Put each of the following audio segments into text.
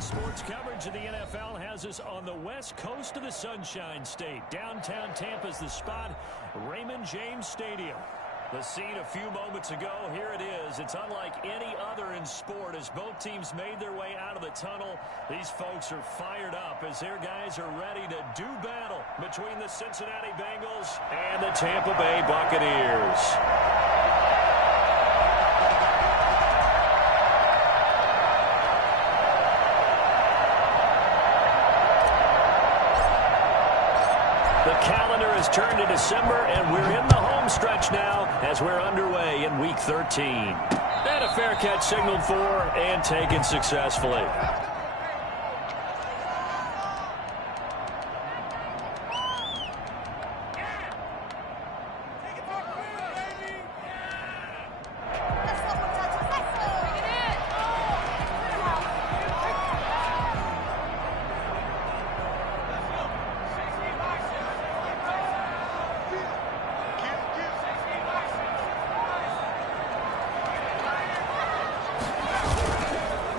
Sports coverage of the NFL has us on the west coast of the Sunshine State. Downtown Tampa's the spot, Raymond James Stadium. The scene a few moments ago, here it is. It's unlike any other in sport as both teams made their way out of the tunnel. These folks are fired up as their guys are ready to do battle between the Cincinnati Bengals and the Tampa Bay Buccaneers. The calendar has turned to December, and we're in the home stretch now as we're underway in Week 13. And a fair catch signaled for and taken successfully.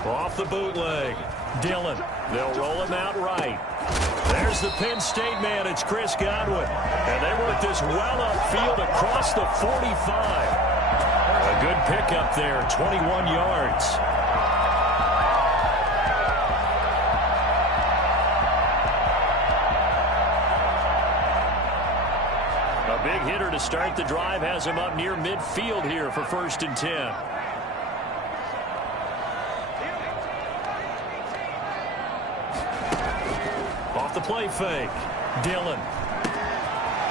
Off the bootleg, Dillon. They'll roll him out right. There's the Penn State man. It's Chris Godwin. And they work this well upfield across the 45. A good pickup there, 21 yards. A big hitter to start the drive has him up near midfield here for 1st and 10. The play fake. Dillon.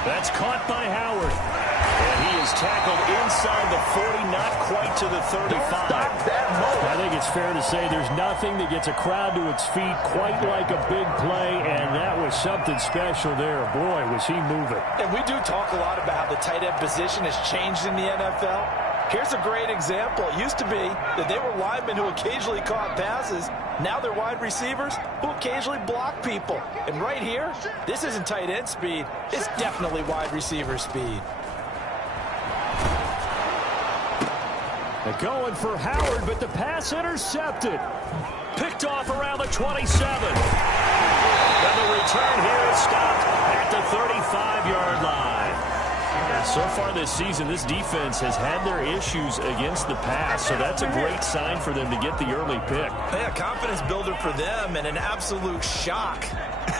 That's caught by Howard. And he is tackled inside the 40, not quite to the 35. I think it's fair to say there's nothing that gets a crowd to its feet quite like a big play, and that was something special there. Boy, was he moving. And we do talk a lot about how the tight end position has changed in the NFL. Here's a great example. It used to be that they were linemen who occasionally caught passes. Now they're wide receivers who occasionally block people. And right here, this isn't tight end speed. It's definitely wide receiver speed. They're going for Howard, but the pass intercepted. Picked off around the 27. And the return here is stopped at the 35-yard line. So far this season, this defense has had their issues against the pass, so that's a great sign for them to get the early pick. Yeah, confidence builder for them and an absolute shock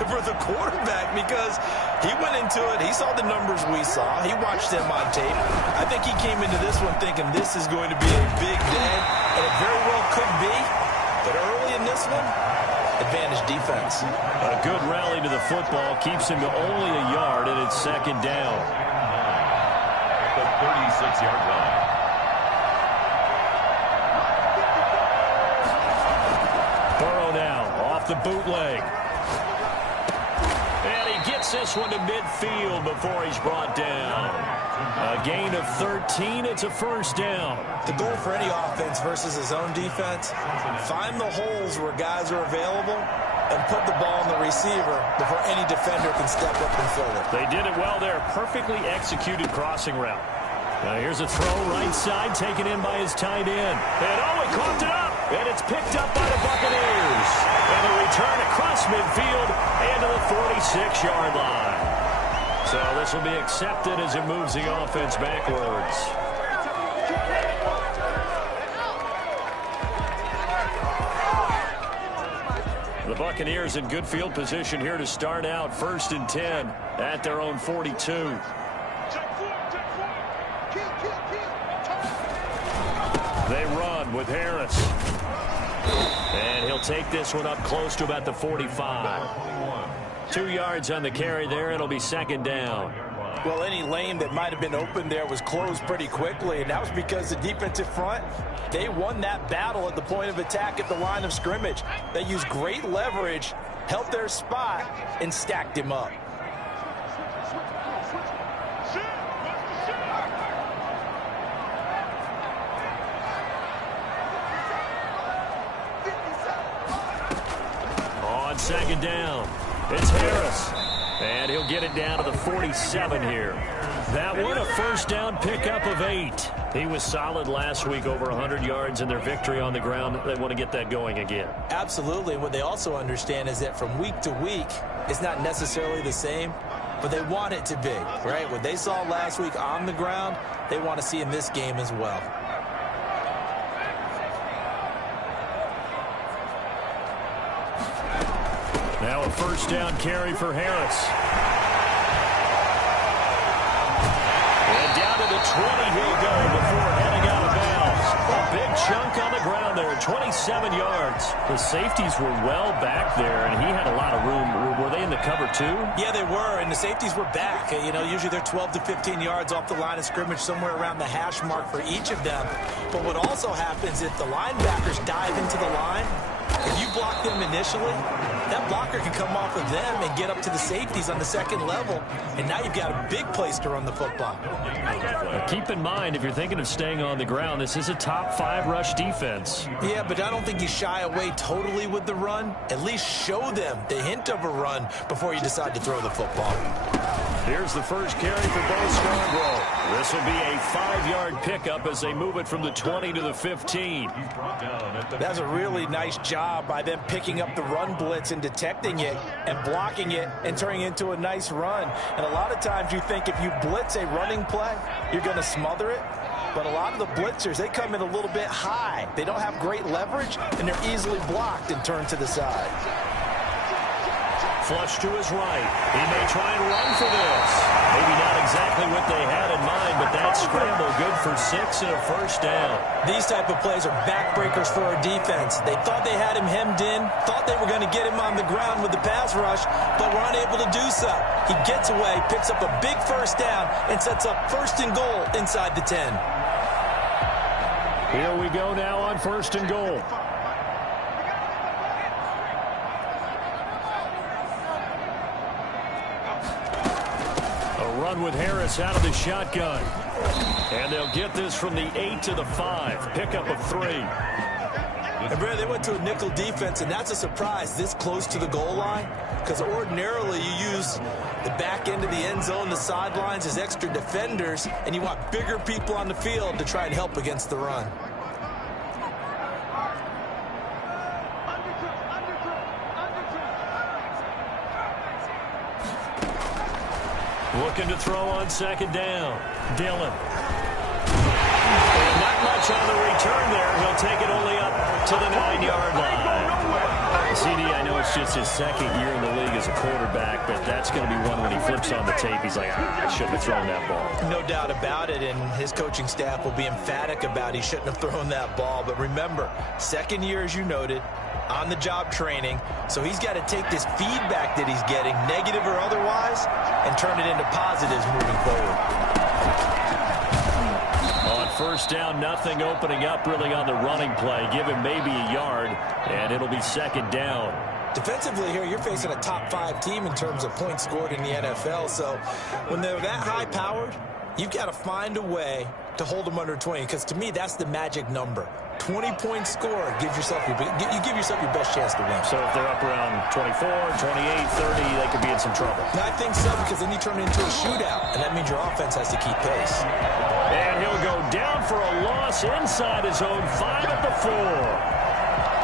for the quarterback because he went into it. He saw the numbers we saw. He watched them on tape. I think he came into this one thinking this is going to be a big day, and it very well could be. But early in this one, advantage defense. A good rally to the football keeps him to only a yard, and it's 2nd down. 36-yard line. Burrow now off the bootleg. And he gets this one to midfield before he's brought down. A gain of 13. It's a 1st down. The goal for any offense versus his own defense, find the holes where guys are available and put the ball on the receiver before any defender can step up and fill it. They did it well there. Perfectly executed crossing route. Now here's a throw right side, taken in by his tight end. And he coughed it up. And it's picked up by the Buccaneers. And a return across midfield and to the 46-yard line. So this will be accepted as it moves the offense backwards. The Buccaneers in good field position here to start out 1st and 10 at their own 42. They run with Harris. And he'll take this one up close to about the 45. 2 yards on the carry there. It'll be 2nd down. Well, any lane that might have been open there was closed pretty quickly, and that was because the defensive front, they won that battle at the point of attack at the line of scrimmage. They used great leverage, held their spot, and stacked him up. On 2nd down, it's Harris. And he'll get it down to the 47 here. That one, a first down pickup of 8. He was solid last week, over 100 yards in their victory on the ground. They want to get that going again. Absolutely. What they also understand is that from week to week, it's not necessarily the same, but they want it to be, right? What they saw last week on the ground, they want to see in this game as well. Now a first down carry for Harris. And down to the 20 he'll go before heading out of bounds. A big chunk on the ground there, 27 yards. The safeties were well back there, and he had a lot of room. Were they in the cover too? Yeah, they were, and the safeties were back. You know, usually they're 12 to 15 yards off the line of scrimmage, somewhere around the hash mark for each of them. But what also happens if the linebackers dive into the line, if you block them initially, that blocker can come off of them and get up to the safeties on the second level, and now you've got a big place to run the football. Keep in mind, if you're thinking of staying on the ground, this is a top 5 rush defense. Yeah, but I don't think you shy away totally with the run. At least show them the hint of a run before you decide to throw the football. Here's the first carry for Bo Scarborough. This will be a 5-yard pickup as they move it from the 20 to the 15. That's a really nice job by them picking up the run blitz and detecting it and blocking it and turning it into a nice run. And a lot of times you think if you blitz a running play, you're going to smother it. But a lot of the blitzers, they come in a little bit high. They don't have great leverage, and they're easily blocked and turned to the side. Flush to his right. He may try and run for this. Maybe not exactly what they had in mind, but that scramble good for 6 and a first down. These type of plays are backbreakers for our defense. They thought they had him hemmed in, thought they were going to get him on the ground with the pass rush, but were unable to do so. He gets away, picks up a big first down, and sets up 1st and goal inside the 10. Here we go now on 1st and goal. Run with Harris out of the shotgun. And they'll get this from the 8 to the 5. Pickup of 3. And Brad, they went to a nickel defense, and that's a surprise this close to the goal line, because ordinarily you use the back end of the end zone, the sidelines as extra defenders, and you want bigger people on the field to try and help against the run. Looking to throw on 2nd down. Dillon. And not much on the return there. He'll take it only up to the 9-yard line. CD, I know it's just his 2nd year in the league as a quarterback, but that's going to be one when he flips on the tape. He's like, I shouldn't have thrown that ball. No doubt about it, and his coaching staff will be emphatic about he shouldn't have thrown that ball. But remember, 2nd year, as you noted, on-the-job training, so he's got to take this feedback that he's getting, negative or otherwise, and turn it into positives moving forward. On 1st down, nothing opening up really on the running play. Give him maybe a yard, and it'll be 2nd down. Defensively here, you're facing a top 5 team in terms of points scored in the NFL, so when they're that high-powered, you've got to find a way to hold them under 20, because to me, that's the magic number. 20-point score, you give yourself your best chance to win. So if they're up around 24, 28, 30, they could be in some trouble. And I think so, because then you turn it into a shootout, and that means your offense has to keep pace. And he'll go down for a loss inside his own 5 at the 4.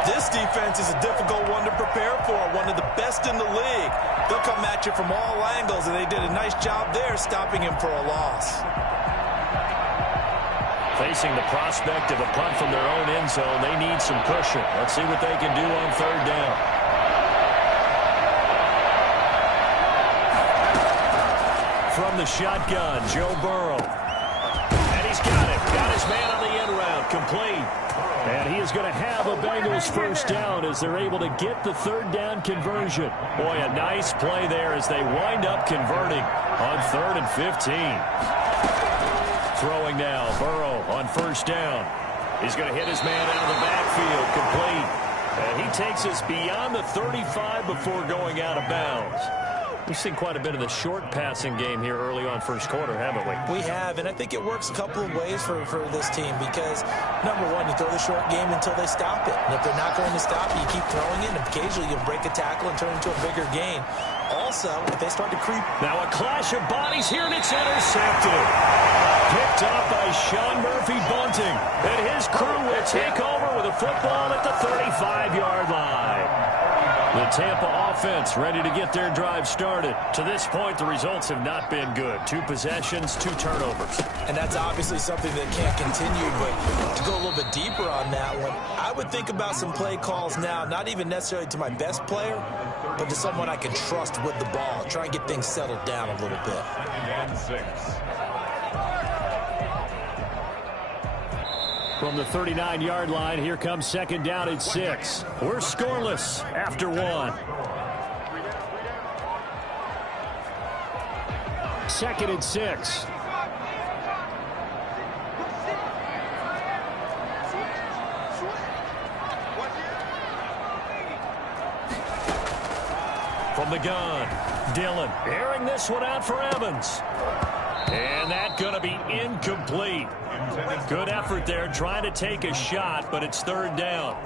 This defense is a difficult one to prepare for, one of the best in the league. They'll come at you from all angles, and they did a nice job there stopping him for a loss. Facing the prospect of a punt from their own end zone, they need some cushion. Let's see what they can do on 3rd down. From the shotgun, Joe Burrow. And he's got it. Got his man on the end route. Complete. And he is going to have a Bengals 1st down as they're able to get the 3rd down conversion. Boy, a nice play there as they wind up converting on 3rd and 15. Throwing now, Burrow on 1st down. He's going to hit his man out of the backfield, complete. And he takes us beyond the 35 before going out of bounds. We've seen quite a bit of the short passing game here early on 1st quarter, haven't we? We have, and I think it works a couple of ways for this team because, number one, you throw the short game until they stop it. And if they're not going to stop it, you keep throwing it, and occasionally you'll break a tackle and turn it into a bigger gain. also, if they start to creep. Now a clash of bodies here, and it's intercepted. Picked up by Sean Murphy Bunting. And his crew will take over with a football at the 35-yard line. The Tampa offense ready to get their drive started. To this point, the results have not been good. 2 possessions, 2 turnovers. And that's obviously something that can't continue, but to go a little bit deeper on that one, I would think about some play calls now, not even necessarily to my best player, but to someone I can trust with the ball. Try and get things settled down a little bit. And 6. From the 39-yard line, here comes second down at 6. We're scoreless after 1. Second and 6. From the gun, Dillon airing this one out for Evans. And that's going to be incomplete. Good effort there, trying to take a shot, but it's third down.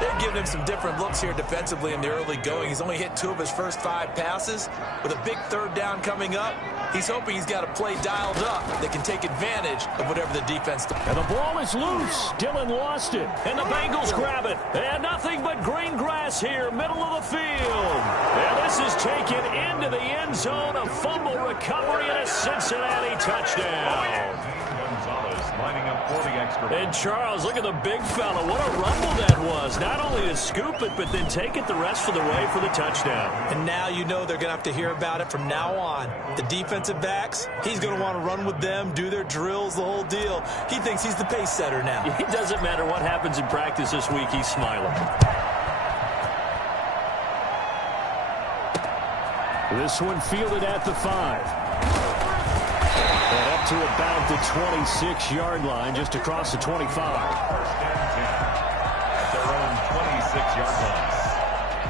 They're giving him some different looks here defensively in the early going. He's only hit 2 of his first 5 passes. With a big third down coming up, he's hoping he's got a play dialed up that can take advantage of whatever the defense does. And the ball is loose. Dillon lost it, and the Bengals grab it. And nothing but green grass here, middle of the field. And this is taken into the end zone. A fumble recovery and a Cincinnati touchdown. Lining up for the extra. And Charles, look at the big fella. What a rumble that was. Not only to scoop it, but then take it the rest of the way for the touchdown. And now you know they're going to have to hear about it from now on. The defensive backs, he's going to want to run with them, do their drills, the whole deal. He thinks he's the pace setter now. It doesn't matter what happens in practice this week. He's smiling. This one fielded at the 5. And up to about the 26-yard line, just across the 25. First and 10 at their own 26-yard line.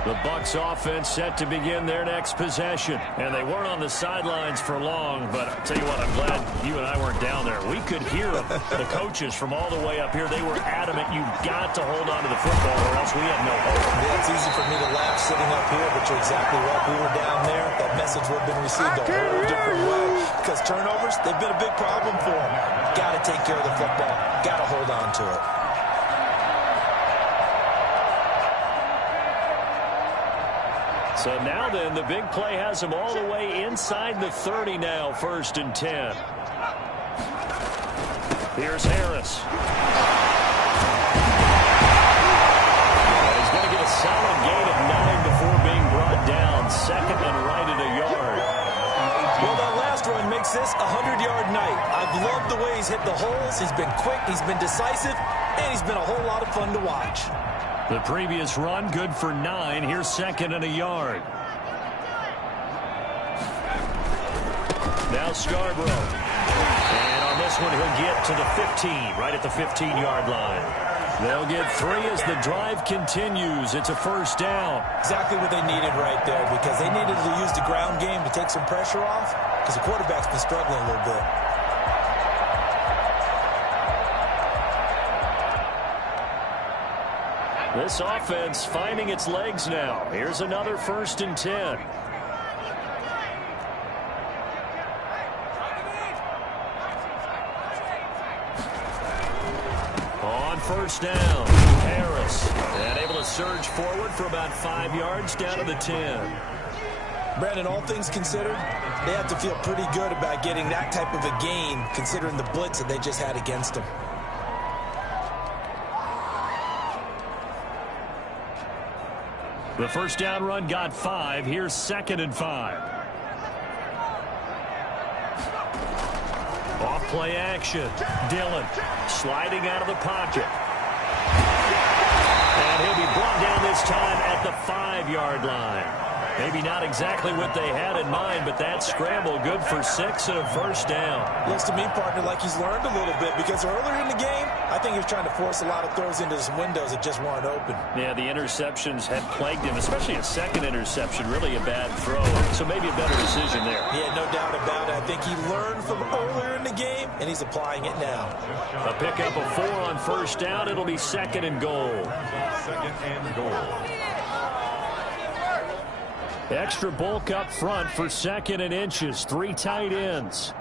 The Bucs offense set to begin their next possession. And they weren't on the sidelines for long, but I'll tell you what, I'm glad you and I weren't down there. We could hear them. The coaches from all the way up here, they were adamant, you've got to hold on to the football or else we have no hope. Yeah, it's easy for me to laugh sitting up here, but you're exactly right. We were down there. That message would have been received a whole different way. Because turnovers, they've been a big problem for them. Got to take care of the football. Got to hold on to it. So now then, the big play has them all the way inside the 30 now, 1st and 10. Here's Harris. And he's going to get a solid gain of 9 before being brought down. Second and right at a yard. Well, that last run makes this a 100-yard night. I've loved the way he's hit the holes. He's been quick, he's been decisive, and he's been a whole lot of fun to watch. The previous run, good for 9. Here's second and a yard. Now Scarborough. And on this one, he'll get to the 15, right at the 15-yard line. They'll get 3 as the drive continues. It's a first down. Exactly what they needed right there, because they needed to use the ground game to take some pressure off, because the quarterback's been struggling a little bit. This offense finding its legs now. Here's another 1st and 10. On first down, Harris. And able to surge forward for about 5 yards down to the 10. Brandon, all things considered, they have to feel pretty good about getting that type of a gain, considering the blitz that they just had against them. The first down run got 5. Here's second and 5. Off play action. Dillon sliding out of the pocket. And he'll be brought down this time at the 5-yard line. Maybe not exactly what they had in mind, but that scramble good for 6 and a first down. Looks to me, partner, like he's learned a little bit, because earlier in the game, I think he was trying to force a lot of throws into some windows that just weren't open. Yeah, the interceptions had plagued him, especially a second interception, really a bad throw. So maybe a better decision there. Yeah, no doubt about it. I think he learned from earlier in the game, and he's applying it now. A pickup of 4 on first down. It'll be second and goal. Second and goal. Extra bulk up front for 2nd and inches. 3 tight ends.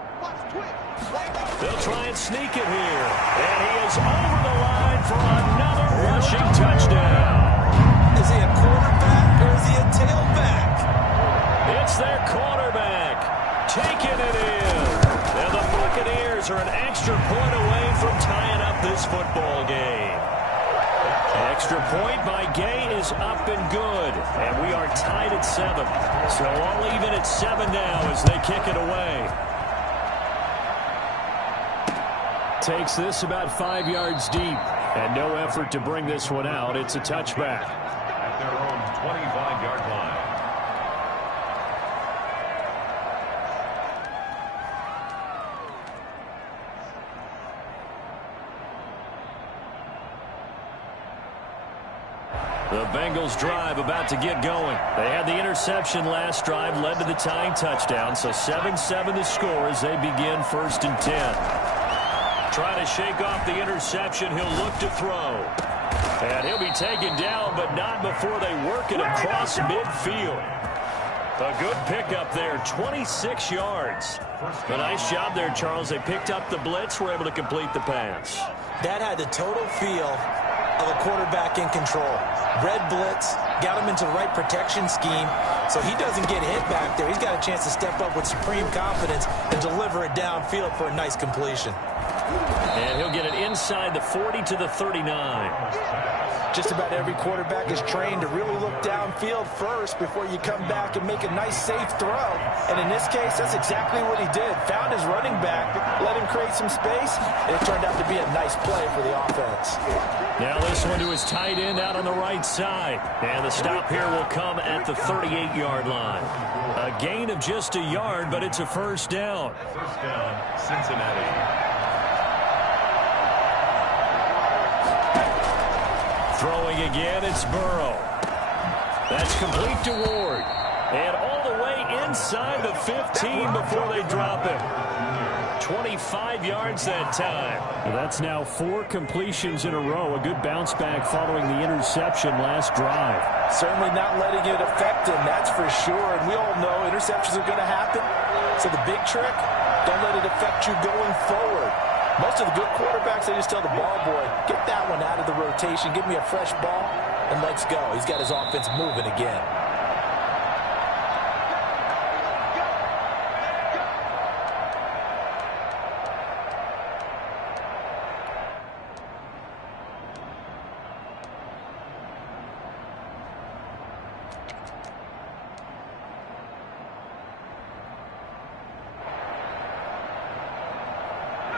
They'll try and sneak it here. And he is over the line for another rushing touchdown. Is he a quarterback or is he a tailback? It's their quarterback taking it in. And the Buccaneers are an extra point away from tying up this football game. Extra point by Gay is up and good. And we are tied at 7. So all even at 7 now as they kick it away. Takes this about 5 yards deep. And no effort to bring this one out. It's a touchback. At their own 25-yard line. The Bengals drive about to get going. They had the interception last drive, led to the tying touchdown. So 7-7 the score as they begin 1st and 10. Trying to shake off the interception. He'll look to throw. And he'll be taken down, but not before they work it across midfield. A good pickup there, 26 yards. A nice job there, Charles. They picked up the blitz, were able to complete the pass. That had the total feel of a quarterback in control. Red blitz, got him into the right protection scheme, so he doesn't get hit back there. He's got a chance to step up with supreme confidence and deliver it downfield for a nice completion. And he'll get it inside the 40 to the 39. Just about every quarterback is trained to really look downfield first before you come back and make a nice, safe throw. And in this case, that's exactly what he did. Found his running back, let him create some space, and it turned out to be a nice play for the offense. Now this one to his tight end out on the right side. And the stop here will come at the 38-yard line. A gain of just a yard, but it's a first down. First down, Cincinnati. Throwing again, it's Burrow. That's complete to Ward. And all the way inside the 15 before they drop it. 25 yards that time. That's now 4 completions in a row. A good bounce back following the interception last drive. Certainly not letting it affect him, that's for sure. And we all know interceptions are going to happen. So the big trick, don't let it affect you going forward. Most of the good quarterbacks, they just tell the ball boy, get that one out of the rotation, give me a fresh ball, and let's go. He's got his offense moving again.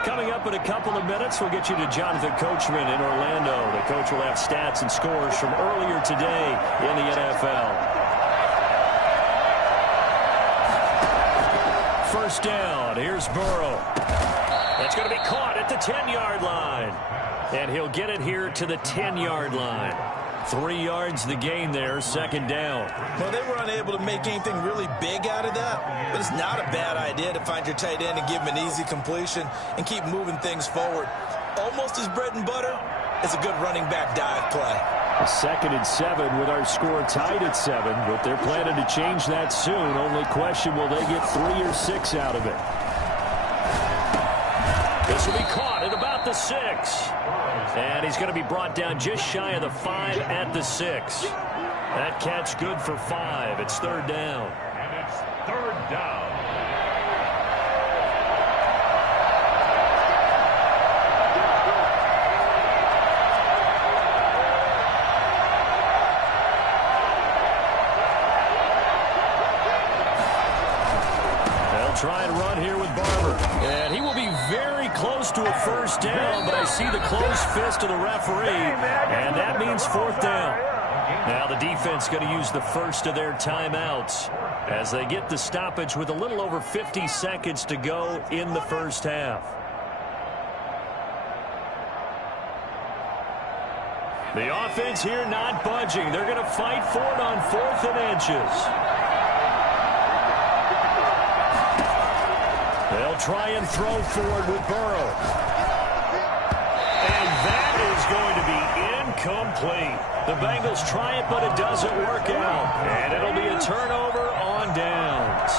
Coming up in a couple of minutes, we'll get you to Jonathan Coachman in Orlando. The coach will have stats and scores from earlier today in the NFL. First down. Here's Burrow. That's going to be caught at the 10-yard line. And he'll get it here to the 10-yard line. 3 yards the gain there, second down. Well, they were unable to make anything really big out of that, but it's not a bad idea to find your tight end and give him an easy completion and keep moving things forward. Almost as bread and butter is a good running back dive play. 2nd and 7 with our score tied at 7, but they're planning to change that soon. Only question, will they get 3 or 6 out of it? This will be caught at about the 6. And he's going to be brought down just shy of the 5 at the 6. That catch good for 5. It's third down. And it's third down. They'll try and run here with Barber. And he will be very close to a first down, but I see the closed fist of the referee, and that means fourth down. Now the defense going to use the first of their timeouts as they get the stoppage with a little over 50 seconds to go in the first half. The offense here not budging. They're going to fight for it on 4th and inches. They'll try and throw forward with Burrow. And that is going to be incomplete. The Bengals try it, but it doesn't work out. And it'll be a turnover on downs.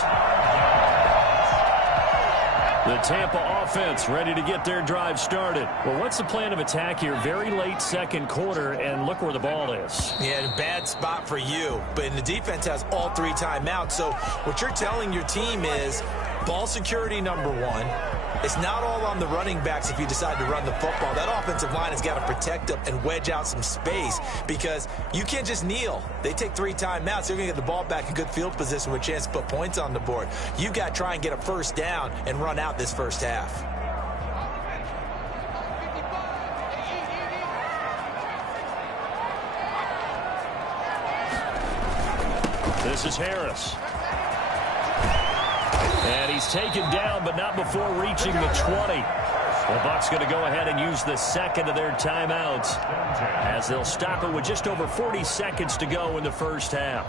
The Tampa offense ready to get their drive started. Well, what's the plan of attack here? Very late second quarter, and look where the ball is. Yeah, bad spot for you. But the defense has all 3 timeouts. So what you're telling your team is ball security number 1. It's not all on the running backs if you decide to run the football. That offensive line has got to protect them and wedge out some space because you can't just kneel. They take 3 timeouts. They're going to get the ball back in good field position with a chance to put points on the board. You got to try and get a first down and run out this first half. This is Harris. And he's taken down, but not before reaching the 20. The Bucs going to go ahead and use the second of their timeouts as they'll stop it with just over 40 seconds to go in the first half.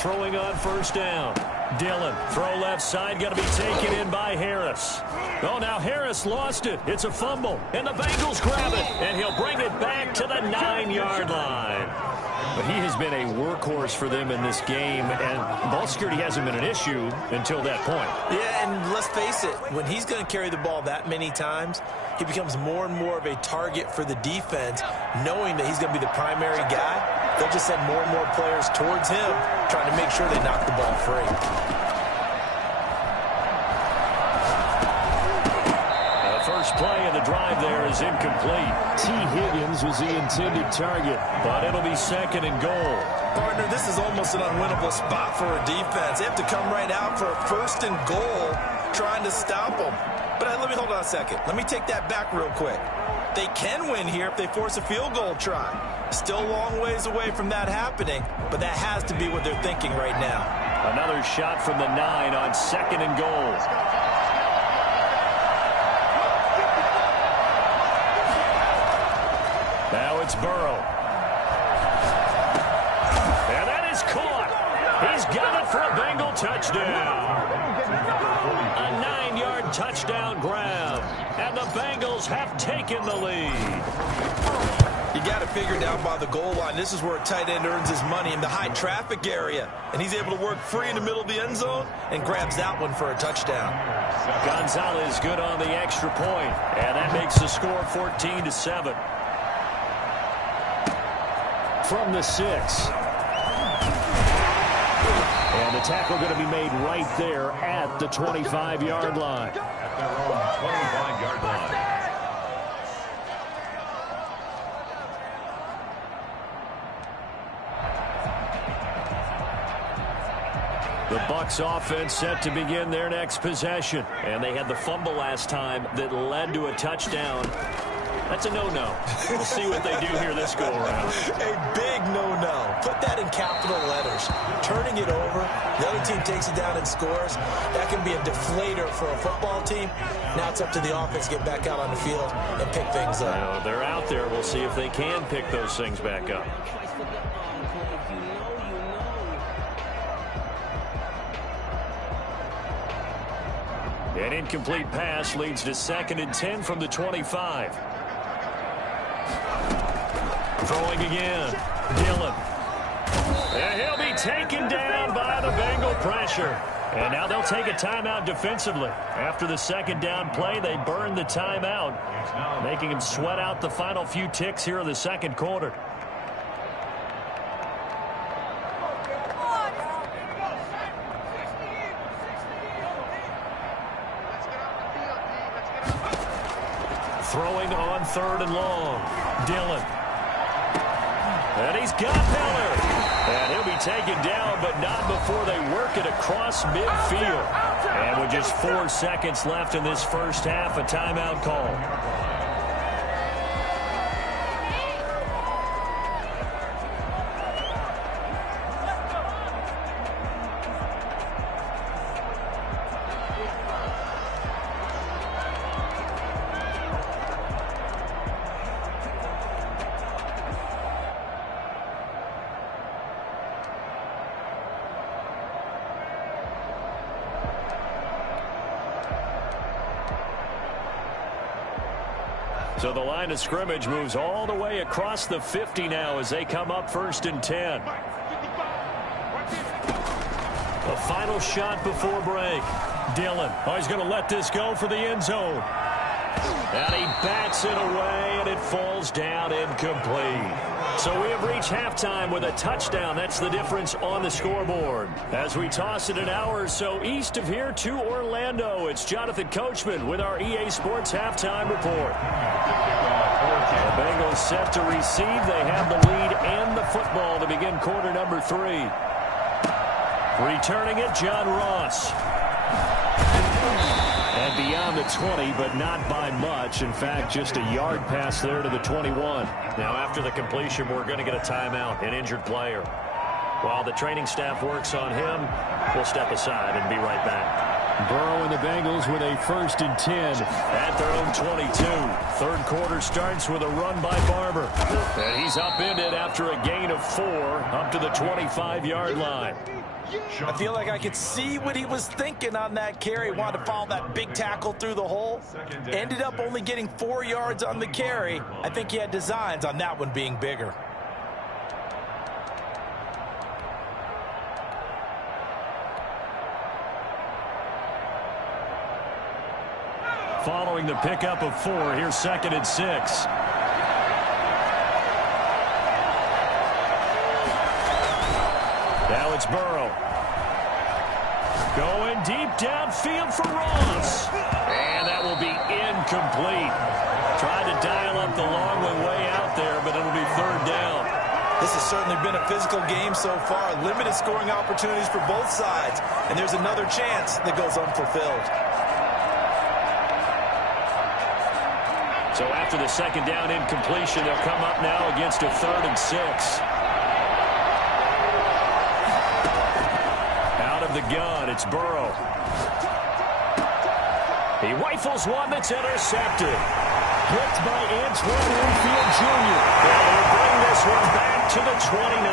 Throwing on first down. Dillon, throw left side, going to be taken in by Harris. Oh, now Harris lost it. It's a fumble, and the Bengals grab it, and he'll bring it back to the 9-yard line. But he has been a workhorse for them in this game, and ball security hasn't been an issue until that point. Yeah, and let's face it, when he's going to carry the ball that many times, he becomes more and more of a target for the defense, knowing that he's going to be the primary guy. They'll just send more and more players towards him, trying to make sure they knock the ball free. The first play of the drive there is incomplete. T. Higgins was the intended target, but it'll be second and goal. Partner, this is almost an unwinnable spot for a defense. They have to come right out for a first and goal, trying to stop them. But let me hold on a second. Let me take that back real quick. They can win here if they force a field goal try. Still a long ways away from that happening, but that has to be what they're thinking right now. Another shot from the 9 on second and goal. Now it's Burrow. And that is caught. He's got it for a Bengal touchdown. A 9-yard touchdown grab. And the Bengals have taken the lead. You got to figure down by the goal line. This is where a tight end earns his money in the high traffic area. And he's able to work free in the middle of the end zone and grabs that one for a touchdown. Gonzalez good on the extra point. And that makes the score 14-7. From the 6. And the tackle going to be made right there at the 25-yard line. At their own 25-yard line. The Bucs offense set to begin their next possession. And they had the fumble last time that led to a touchdown. That's a no-no. We'll see what they do here this go-around. A big no-no. Put that in capital letters. Turning it over, the other team takes it down and scores. That can be a deflator for a football team. Now it's up to the offense to get back out on the field and pick things up. You know, they're out there. We'll see if they can pick those things back up. An incomplete pass leads to 2nd and 10 from the 25. Throwing again. Dillon. And he'll be taken down by the Bengal pressure. And now they'll take a timeout defensively. After the second down play, they burn the timeout, making them sweat out the final few ticks here in the second quarter. Throwing on 3rd and long. Dillon. And he's got Miller. And he'll be taken down, but not before they work it across midfield. And with just 4 seconds left in this first half, a timeout call. So the line of scrimmage moves all the way across the 50 now as they come up 1st and 10. The final shot before break. Dillon. Oh, he's going to let this go for the end zone. And he bats it away, and it falls down incomplete. So we have reached halftime with a touchdown. That's the difference on the scoreboard. As we toss it an hour or so east of here to Orlando, it's Jonathan Coachman with our EA Sports Halftime Report. The Bengals set to receive. They have the lead and the football to begin quarter number 3. Returning it, John Ross. And beyond the 20, but not by much. In fact, just a yard pass there to the 21. Now, after the completion, we're going to get a timeout, an injured player. While the training staff works on him, we'll step aside and be right back. Burrow and the Bengals with a 1st and 10 at their own 22. Third quarter starts with a run by Barber. And he's upended after a gain of 4 up to the 25-yard line. I feel like I could see what he was thinking on that carry. Wanted to follow that big tackle through the hole. Ended up only getting 4 yards on the carry. I think he had designs on that one being bigger. Following the pickup of 4, here's 2nd and 6. Now it's Burrow. Going deep downfield for Ross. And that will be incomplete. Tried to dial up the long way out there, but it'll be 3rd down. This has certainly been a physical game so far. Limited scoring opportunities for both sides. And there's another chance that goes unfulfilled. So after the 2nd down incompletion, they'll come up now against a 3rd and 6. The gun, it's Burrow. He rifles one that's intercepted. Hit by Antoine Winfield Jr. They'll bring this one back to the 29.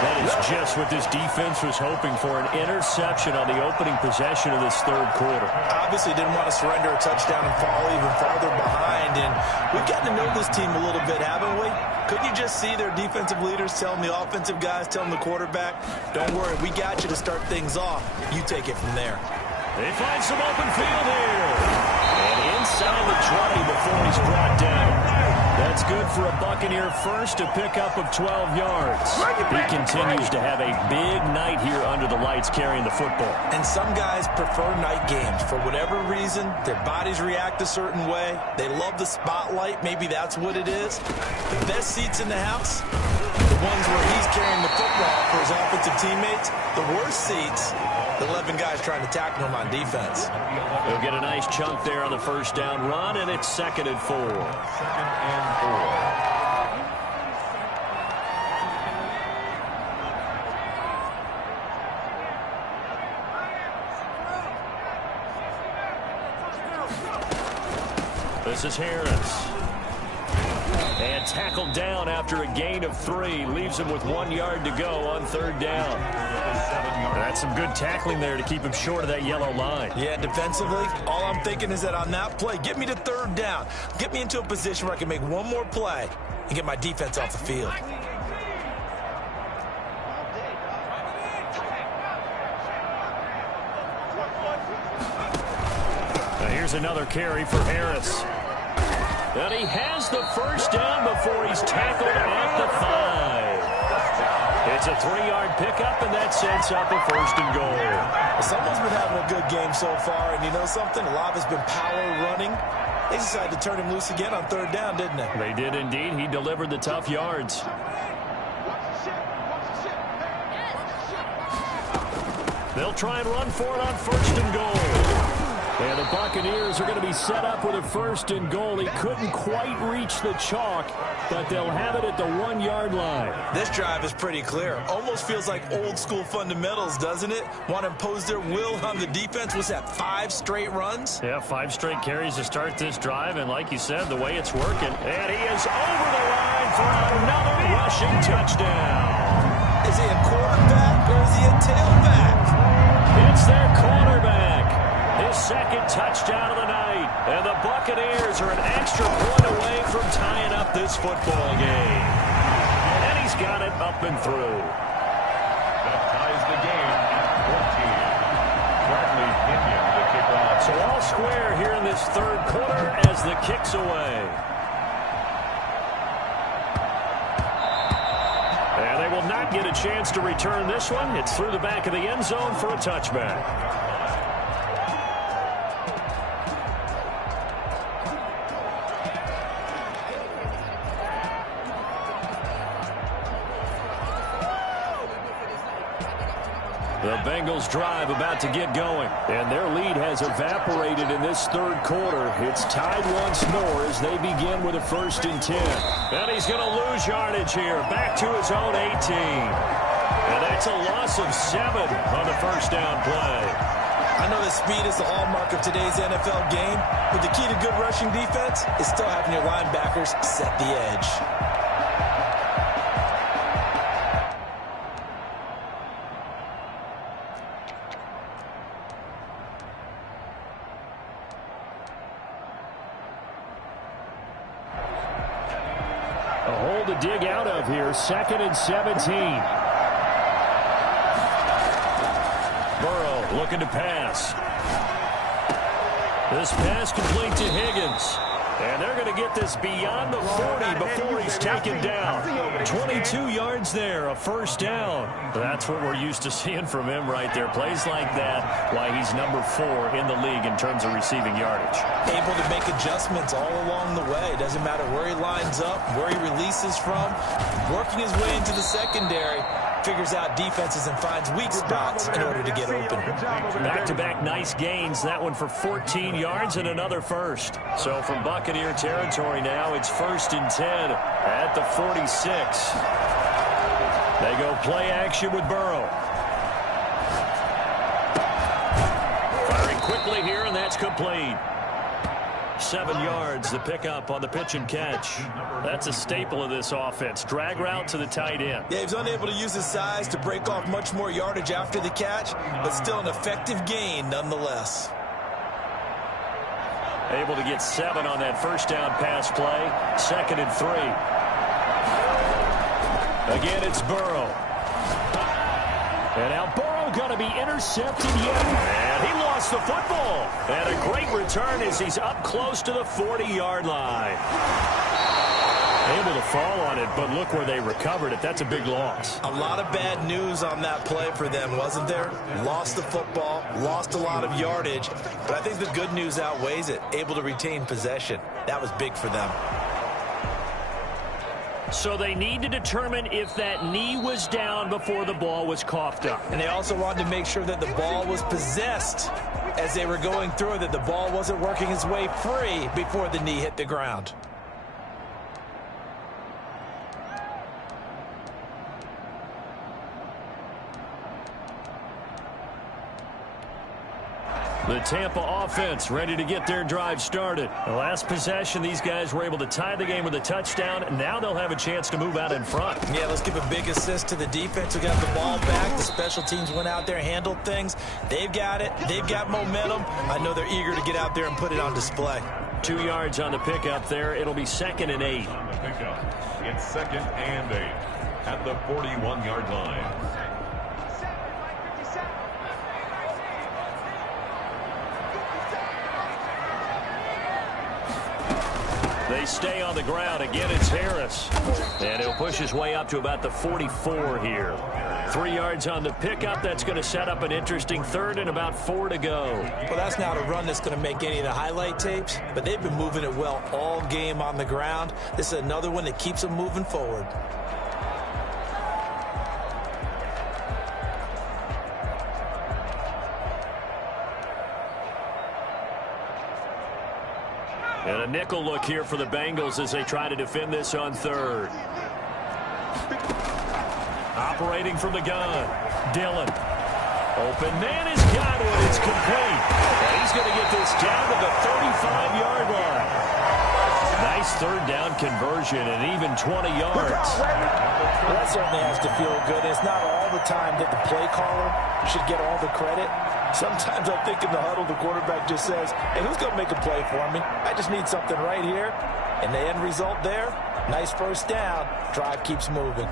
That is just what this defense was hoping for, an interception on the opening possession of this 3rd quarter. Obviously didn't want to surrender a touchdown and fall even farther behind. And we've gotten to know this team a little bit, haven't we? Couldn't you just see their defensive leaders telling the offensive guys, telling the quarterback, don't worry, we got you to start things off. You take it from there. They find some open field here. And inside the 20 before he's brought down. That's good for a Buccaneer first, a pickup of 12 yards. He continues to have a big night here under the lights carrying the football. And some guys prefer night games. For whatever reason, their bodies react a certain way. They love the spotlight. Maybe that's what it is. The best seats in the house, the ones where he's carrying the football for his offensive teammates. The worst seats, the 11 guys trying to tackle him on defense. He'll get a nice chunk there on the 1st down run, and it's 2nd and 4. 2nd and 4. This is Harris. And tackled down after a gain of 3. Leaves him with 1 yard to go on 3rd down. That's some good tackling there to keep him short of that yellow line. Yeah, defensively, all I'm thinking is that on that play, get me to 3rd down. Get me into a position where I can make one more play and get my defense off the field. Now here's another carry for Harris. And he has the 1st down before he's tackled at the 5. It's a 3-yard pickup, and that sets up a 1st and goal. Well, someone's been having a good game so far, and you know something? A lot has been power running. They decided to turn him loose again on 3rd down, didn't they? They did indeed. He delivered the tough yards. They'll try and run for it on 1st and goal. And the Buccaneers are going to be set up with a 1st and goal. He couldn't quite reach the chalk, but they'll have it at the 1-yard line. This drive is pretty clear. Almost feels like old school fundamentals, doesn't it? Want to impose their will on the defense. Was that 5 straight runs? Yeah, 5 straight carries to start this drive. And like you said, the way it's working. And he is over the line for another rushing touchdown. Is he a quarterback or is he a tailback? It's their quarterback. His second touchdown of the night. And the Buccaneers are an extra point away from tying up this football game. And he's got it up and through. That ties the game at 14. Bradley Pinion to kick off. So all square here in this third quarter as the kick's away. And they will not get a chance to return this one. It's through the back of the end zone for a touchback. The Bengals drive about to get going, and their lead has evaporated in this third quarter. It's tied once more as they begin with a 1st and 10. And he's going to lose yardage here, back to his own 18. And that's a loss of 7 on the first down play. I know that speed is the hallmark of today's NFL game, but the key to good rushing defense is still having your linebackers set the edge. A hole to dig out of here, 2nd and 17. Burrow looking to pass. This pass complete to Higgins. And they're going to get this beyond the 40 before he's taken down. 22 yards there, a 1st down. That's what we're used to seeing from him right there. Plays like that, why he's number 4 in the league in terms of receiving yardage. Able to make adjustments all along the way. Doesn't matter where he lines up, where he releases from. Working his way into the secondary. Figures out defenses and finds weak spots in order to get open. Back-to-back nice gains. That one for 14 yards and another first. So from Buccaneer territory now, it's 1st and 10 at the 46. They go play action with Burrow. Firing quickly here, and that's complete. 7 yards, the pickup on the pitch and catch. That's a staple of this offense. Drag route to the tight end. Yeah, he's unable to use his size to break off much more yardage after the catch, but still an effective gain nonetheless. Able to get 7 on that 1st down pass play. 2nd and 3. Again, it's Burrow. And now Burrow going to be intercepted yet. And he lost the football. And a great return as he's up close to the 40-yard line. Able to fall on it, but look where they recovered it. That's a big loss. A lot of bad news on that play for them, wasn't there? Lost the football, lost a lot of yardage, but I think the good news outweighs it. Able to retain possession. That was big for them. So they need to determine if that knee was down before the ball was coughed up. And they also wanted to make sure that the ball was possessed as they were going through it, that the ball wasn't working its way free before the knee hit the ground. The Tampa offense ready to get their drive started. The last possession, these guys were able to tie the game with a touchdown. Now they'll have a chance to move out in front. Yeah, let's give a big assist to the defense who got the ball back. The special teams went out there, handled things. They've got it. They've got momentum. I know they're eager to get out there and put it on display. 2 yards on the pickup there. It'll be 2nd and 8. On the pickup, it's 2nd and 8 at the 41-yard line. They stay on the ground. Again, it's Harris. And he'll push his way up to about the 44 here. 3 yards on the pickup. That's going to set up an interesting 3rd and about 4 to go. Well, that's not a run that's going to make any of the highlight tapes, but they've been moving it well all game on the ground. This is another one that keeps them moving forward. And a nickel look here for the Bengals as they try to defend this on 3rd. Operating from the gun. Dillon. Open man has got one. It's complete. And he's going to get this down to the 35-yard line. Nice 3rd down conversion and even 20 yards. Well, that certainly has to feel good. It's not all the time that the play caller should get all the credit. Sometimes I think in the huddle, the quarterback just says, hey, who's going to make a play for me? I just need something right here. And the end result there, nice first down. Drive keeps moving.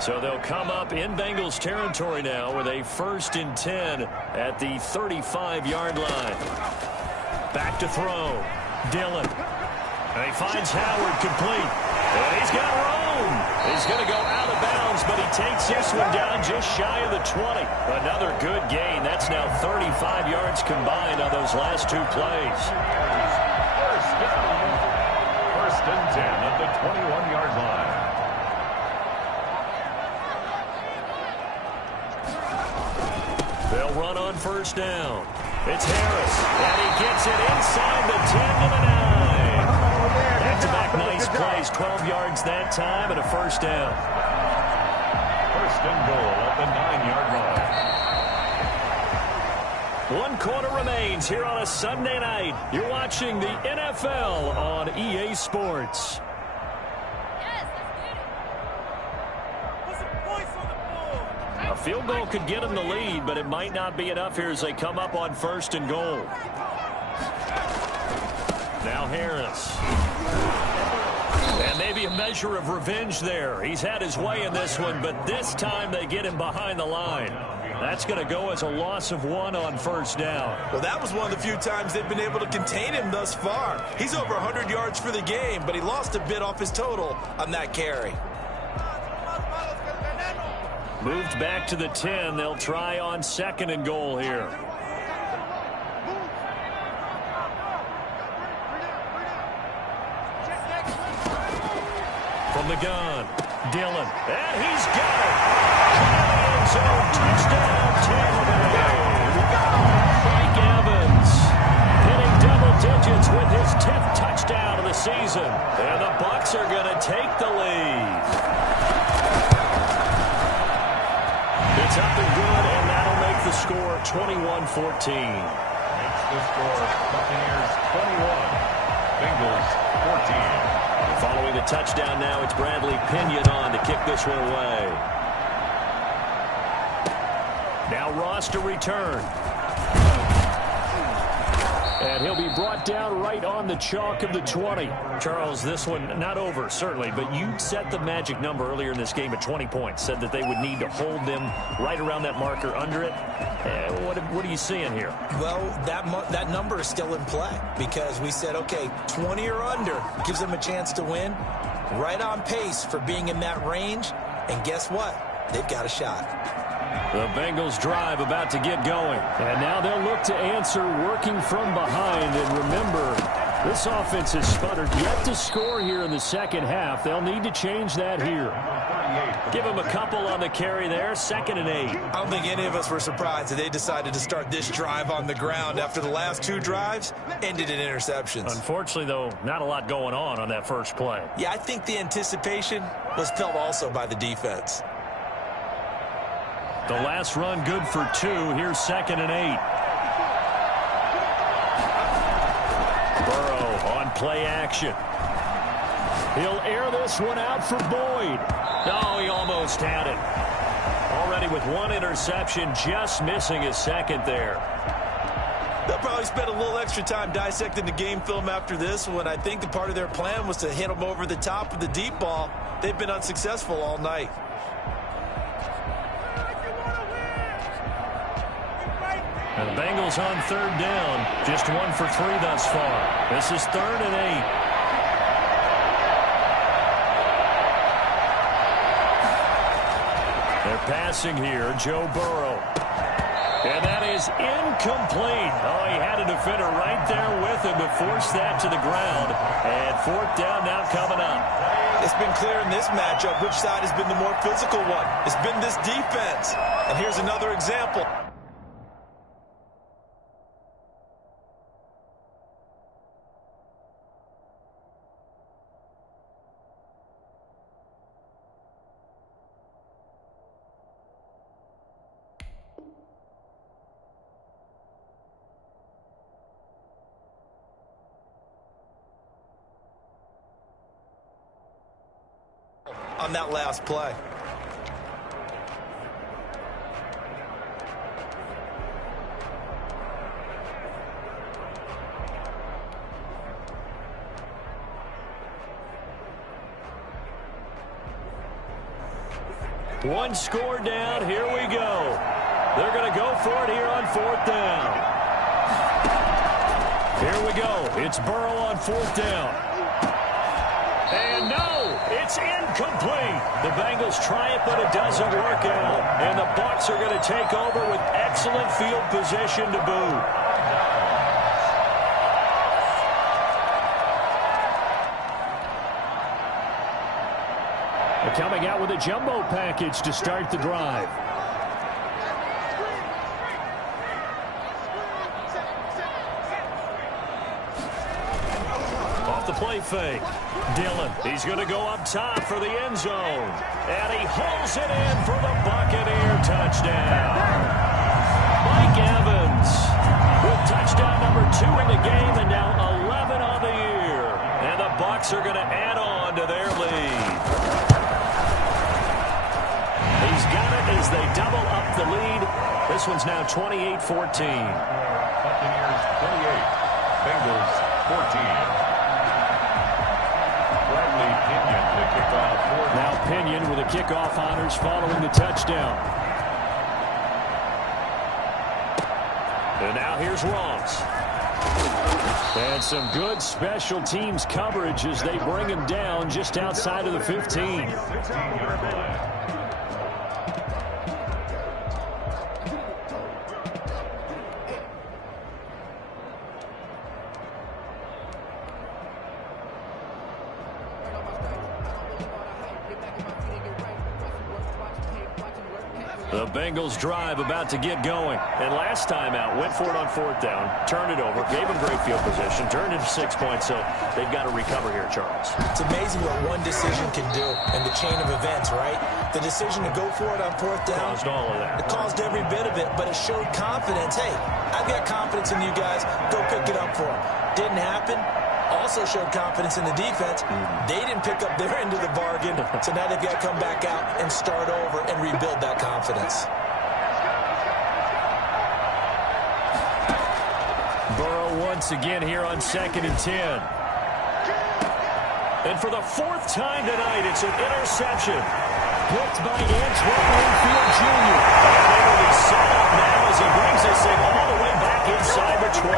So they'll come up in Bengals territory now with a 1st and 10 at the 35-yard line. Back to throw. Dillon. And he finds Howard complete. And he's got room. He's going to go out of bounds, but he takes this one down just shy of the 20. Another good gain. That's now 35 yards combined on those last 2 plays. First down. 1st and 10 at the 21-yard line. They'll run on 1st down. It's Harris, and he gets it inside the 10 to the 9. Back-to-back nice plays, 12 yards that time, and a 1st down. 1st and goal at the 9-yard line. 1 quarter remains here on a Sunday night. You're watching the NFL on EA Sports. A field goal could get them the lead, but it might not be enough here as they come up on 1st and goal. Now Harris. And maybe a measure of revenge there. He's had his way in this one, but this time they get him behind the line. That's going to go as a loss of 1 on 1st down. Well, that was one of the few times they've been able to contain him thus far. He's over 100 yards for the game, but he lost a bit off his total on that carry. Moved back to the 10. They'll try on 2nd and goal here. From the gun, Dillon. And he's got it. End zone, touchdown, Tampa Bay. Mike Evans hitting double digits with his 10th touchdown of the season. And the Bucs are going to take the lead. It's up and good, and that'll make the score 21-14. Makes the score Buccaneers 21, Bengals 14. Following the touchdown now, it's Bradley Pinion on to kick this one away. Now Ross to return. And he'll be brought down right on the chalk of the 20. Charles, this one not over, certainly, but you set the magic number earlier in this game at 20 points. Said that they would need to hold them right around that marker under it. What are you seeing here? Well, that number is still in play because we said, okay, 20 or under gives them a chance to win. Right on pace for being in that range. And guess what? They've got a shot. The Bengals drive about to get going. And now they'll look to answer working from behind. And remember, this offense has sputtered yet to score here in the 2nd half. They'll need to change that here. Give them a couple on the carry there. 2nd and 8. I don't think any of us were surprised that they decided to start this drive on the ground after the last 2 drives ended in interceptions. Unfortunately, though, not a lot going on that first play. Yeah, I think the anticipation was felt also by the defense. The last run good for 2. Here's 2nd and 8. Burrow on play action. He'll air this one out for Boyd. No, he almost had it. Already with 1 interception, just missing his 2nd there. They'll probably spend a little extra time dissecting the game film after this one. I think the part of their plan was to hit him over the top of the deep ball. They've been unsuccessful all night. And the Bengals on 3rd down. Just 1 for 3 thus far. This is 3rd and 8. They're passing here. Joe Burrow. And that is incomplete. Oh, he had a defender right there with him to force that to the ground. And 4th down now coming up. It's been clear in this matchup which side has been the more physical one. It's been this defense. And here's another example. On that last play. One score down. Here we go. They're going to go for it here on 4th down. Here we go. It's Burrow on 4th down. And no, it's incomplete. The Bengals try it, but it doesn't work out. And the Bucs are going to take over with excellent field position to boot. They're coming out with a jumbo package to start the drive. The play fake. Dillon, he's going to go up top for the end zone. And he hauls it in for the Buccaneer touchdown. Mike Evans with touchdown number 2 in the game and now 11 on the year. And the Bucs are going to add on to their lead. He's got it as they double up the lead. This one's now 28-14. Buccaneers 28, Bengals 14. Now Pinion with the kickoff honors following the touchdown. And now here's Ross. And some good special teams coverage as they bring him down just outside of the 15. The Bengals drive about to get going. And last time out, went for it on 4th down, turned it over, gave them great field position, turned it to 6 points, so they've got to recover here, Charles. It's amazing what one decision can do in the chain of events, right? The decision to go for it on 4th down. Caused all of that. It caused every bit of it, but it showed confidence. Hey, I've got confidence in you guys. Go pick it up for them. Didn't happen. Also showed confidence in the defense. They didn't pick up their end of the bargain, so now they've got to come back out and start over and rebuild that confidence. Burrow once again here on 2nd and 10. And for the 4th time tonight, it's an interception. Picked by Antoine Winfield Jr. And they will be set up now as he brings this thing all the way back inside the 20.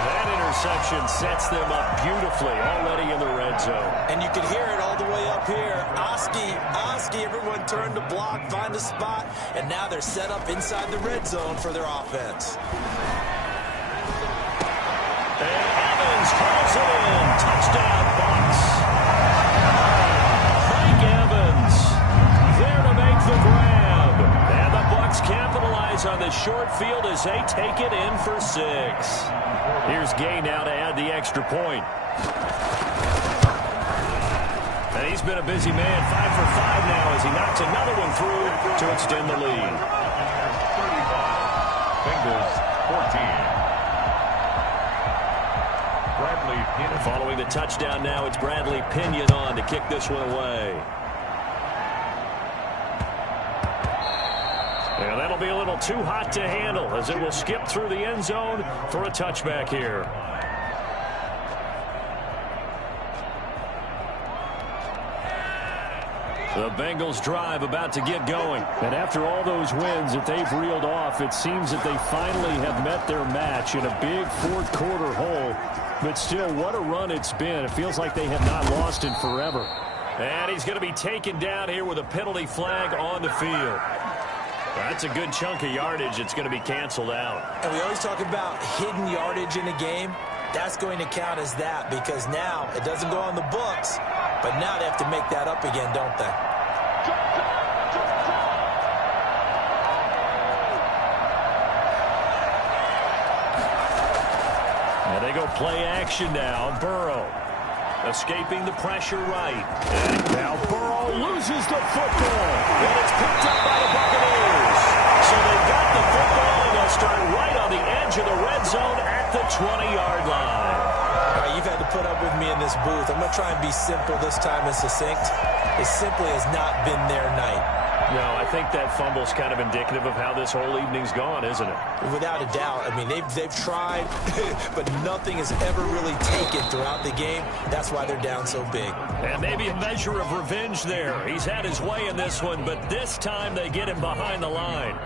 That interception sets them up beautifully already in the red zone. And you can hear it all the way up here. Oski, everyone turned to block, find a spot, and now they're set up inside the red zone for their offense. And Evans calls it in. Touchdown, Bucs. Mike Evans there to make the grab. And the Bucs capitalize on the short field as they take it in for 6. Here's Gay now to add the extra point. And he's been a busy man, 5 for 5 now as he knocks another one through to extend the lead. 35, Bengals 14. Bradley Pinion. Following the touchdown now, it's Bradley Pinion on to kick this one away. And that'll be a little too hot to handle as it will skip through the end zone for a touchback here. The Bengals drive about to get going. And after all those wins that they've reeled off, it seems that they finally have met their match in a big 4th quarter hole. But still, what a run it's been. It feels like they have not lost in forever. And he's going to be taken down here with a penalty flag on the field. That's a good chunk of yardage. It's going to be canceled out. And we always talk about hidden yardage in a game. That's going to count as that because now it doesn't go on the books, but now they have to make that up again, don't they? And they go play action now. Burrow escaping the pressure right. And now Burrow loses the football. And it's picked up by the Buccaneers. So they've got the football, and they'll start right on the edge of the red zone at the 20-yard line. All right, you've had to put up with me in this booth. I'm going to try and be simple this time and succinct. It simply has not been their night. No, I think that fumble's kind of indicative of how this whole evening's gone, isn't it? Without a doubt. I mean, they've tried, but nothing has ever really taken throughout the game. That's why they're down so big. And maybe a measure of revenge there. He's had his way in this one, but this time they get him behind the line.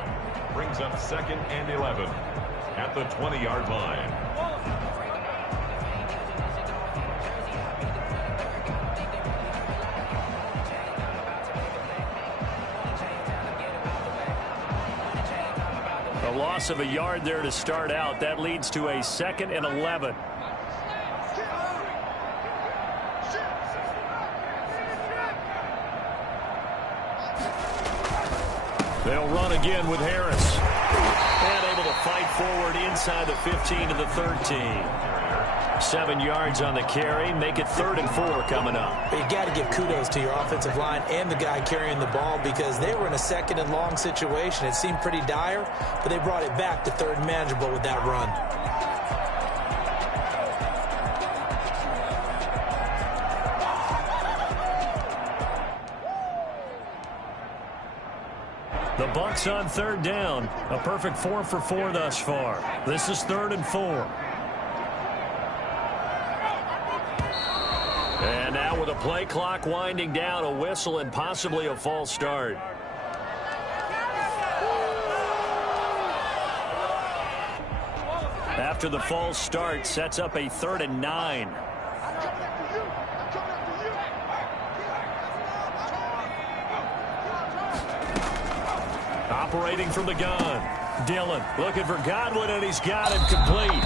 Brings up 2nd and 11 at the 20-yard line. A loss of a yard there to start out. That leads to a 2nd and 11. They'll run again with Harris. And able to fight forward inside the 15 to the 13. 7 yards on the carry. Make it 3rd and 4 coming up. You got to give kudos to your offensive line and the guy carrying the ball because they were in a 2nd and long situation. It seemed pretty dire, but they brought it back to 3rd and manageable with that run. The Bucs on 3rd down. A perfect 4 for 4 thus far. This is 3rd and 4. And now with a play clock winding down, a whistle and possibly a false start. After the false start, sets up a 3rd and 9. Operating from the gun. Dillon looking for Godwin, and he's got it complete.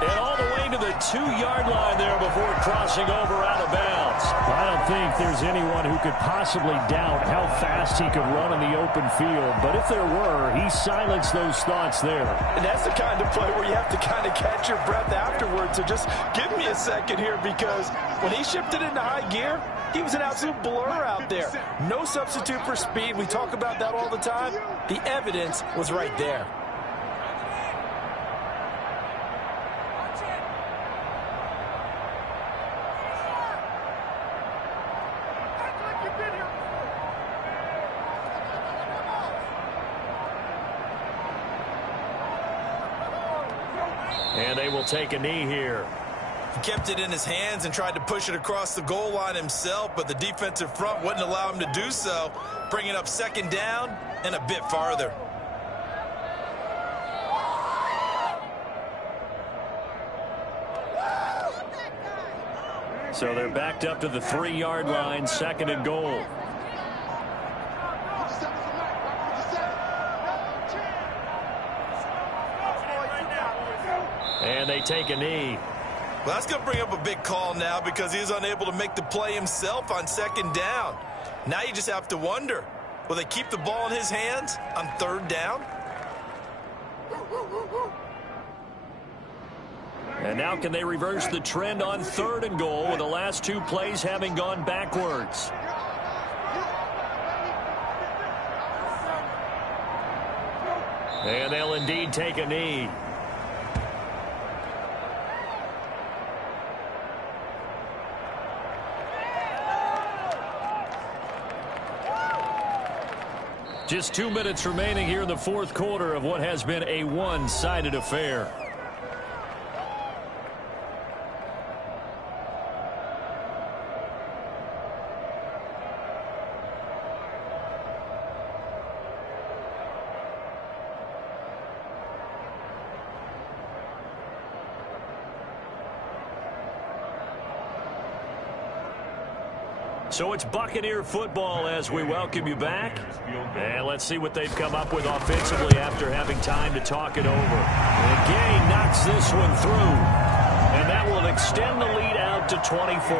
And all the way to the 2-yard line there before crossing over out of bounds. I don't think there's anyone who could possibly doubt how fast he could run in the open field. But if there were, he silenced those thoughts there. And that's the kind of play where you have to kind of catch your breath afterwards. So just give me a second here, because when he shifted into high gear, he was an absolute blur out there. No substitute for speed. We talk about that all the time. The evidence was right there. And they will take a knee here. He kept it in his hands and tried to push it across the goal line himself, but the defensive front wouldn't allow him to do so, bringing up 2nd down and a bit farther. So they're backed up to the 3-yard line, 2nd and goal. And they take a knee. Well, that's going to bring up a big call now because he's unable to make the play himself on 2nd down. Now you just have to wonder, will they keep the ball in his hands on 3rd down? And now can they reverse the trend on 3rd and goal with the last 2 plays having gone backwards? And they'll indeed take a knee. Just 2 minutes remaining here in the 4th quarter of what has been a one-sided affair. So it's Buccaneer football as we welcome you back. And let's see what they've come up with offensively after having time to talk it over. And Gay knocks this one through. And that will extend the lead out to 24.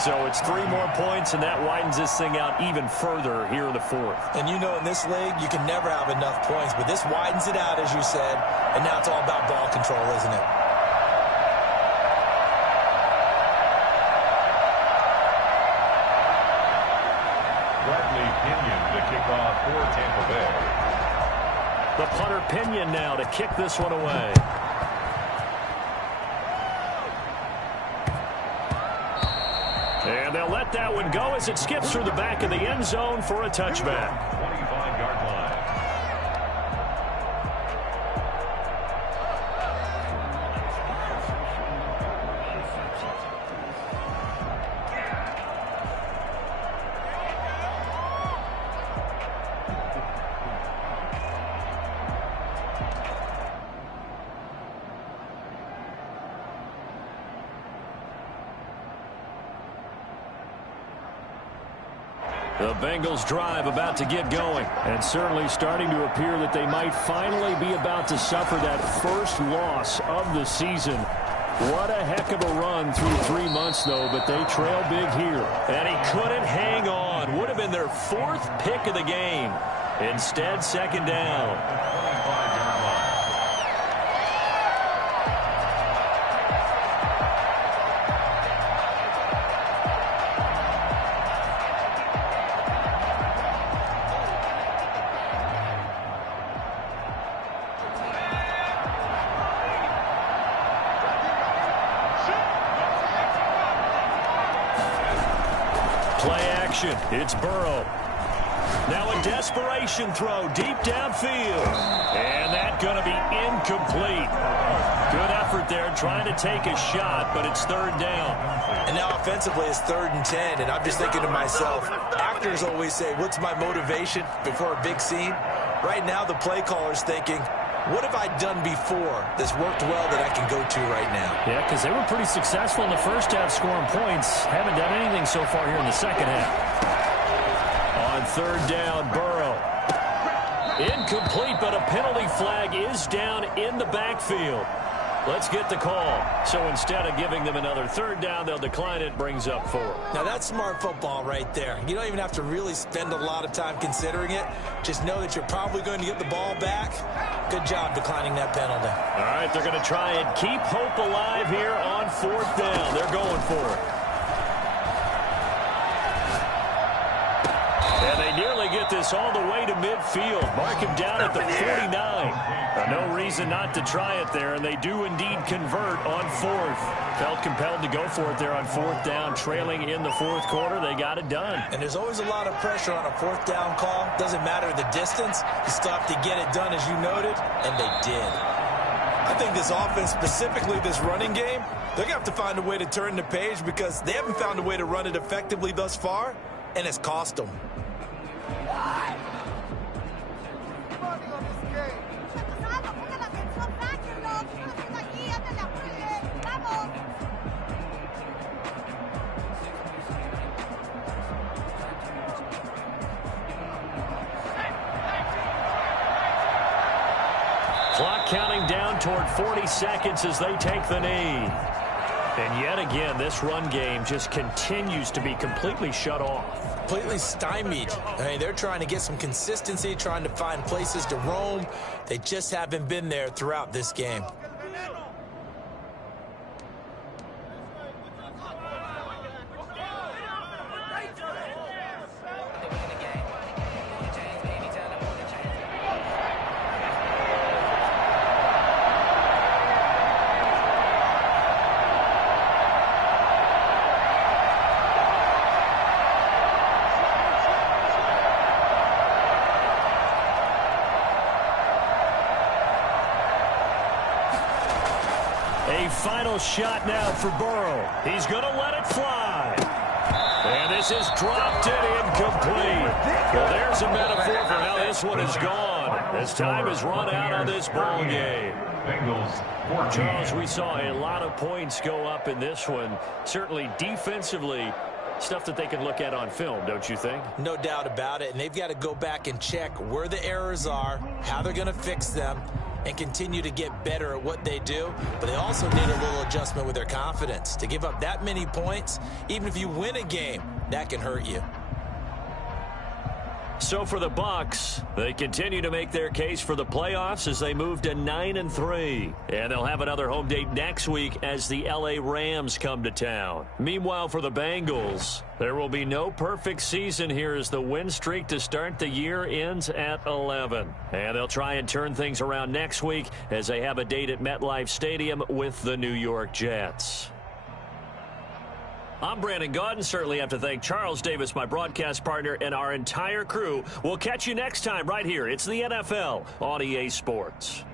So it's 3 more points, and that widens this thing out even further here in the 4th. And you know, in this league, you can never have enough points, but this widens it out, as you said, and now it's all about ball control, isn't it? For Tampa Bay. The punter Pinion now to kick this one away. And they'll they'll let that one go as it skips through the back of the end zone for a touchback. 25-yard line. The Bengals drive about to get going, and certainly starting to appear that they might finally be about to suffer that first loss of the season. What a heck of a run through 3 months, though, but they trail big here. And he couldn't hang on. Would have been their 4th pick of the game. Instead, second down. 25-yard line. Play action. It's Burrow. Now a desperation throw deep downfield. And that's going to be incomplete. Good effort there trying to take a shot, but it's third down. And now offensively it's 3rd and 10, and I'm just thinking to myself, actors always say, what's my motivation before a big scene? Right now the play caller's thinking, what have I done before that's worked well that I can go to right now? Yeah, because they were pretty successful in the first half scoring points. Haven't done anything so far here in the second half. On third down, Burrow. Incomplete, but a penalty flag is down in the backfield. Let's get the call. So instead of giving them another third down, they'll decline it. Brings up 4. Now that's smart football right there. You don't even have to really spend a lot of time considering it. Just know that you're probably going to get the ball back. Good job declining that penalty. All right, they're going to try and keep hope alive here on 4th down. They're going for it. And they nearly get this all the way to midfield. Mark him down at the 49. No reason not to try it there, and they do indeed convert on 4th. Felt compelled to go for it there on 4th down, trailing in the 4th quarter. They got it done. And there's always a lot of pressure on a 4th down call. Doesn't matter the distance. You still have to get it done, as you noted, and they did. I think this offense, specifically this running game, they're going to have to find a way to turn the page because they haven't found a way to run it effectively thus far, and it's cost them. Clock counting down toward 40 seconds as they take the knee. And yet again, this run game just continues to be completely shut off. Completely stymied. I mean, they're trying to get some consistency, trying to find places to roam. They just haven't been there throughout this game. A final shot now for Burrow. He's going to let it fly. And this is dropped it incomplete. Well, there's a metaphor for how this one is gone. As time has run out on this ball game. Bengals 14. Charles, we saw a lot of points go up in this one. Certainly defensively, stuff that they can look at on film, don't you think? No doubt about it. And they've got to go back and check where the errors are, how they're going to fix them, and continue to get better at what they do. But they also need a little adjustment with their confidence. To give up that many points, even if you win a game, that can hurt you. So for the Bucs, they continue to make their case for the playoffs as they move to 9-3. And they'll have another home date next week as the LA Rams come to town. Meanwhile, for the Bengals, there will be no perfect season here as the win streak to start the year ends at 11. And they'll try and turn things around next week as they have a date at MetLife Stadium with the New York Jets. I'm Brandon Gaudin. Certainly have to thank Charles Davis, my broadcast partner, and our entire crew. We'll catch you next time right here. It's the NFL on EA Sports.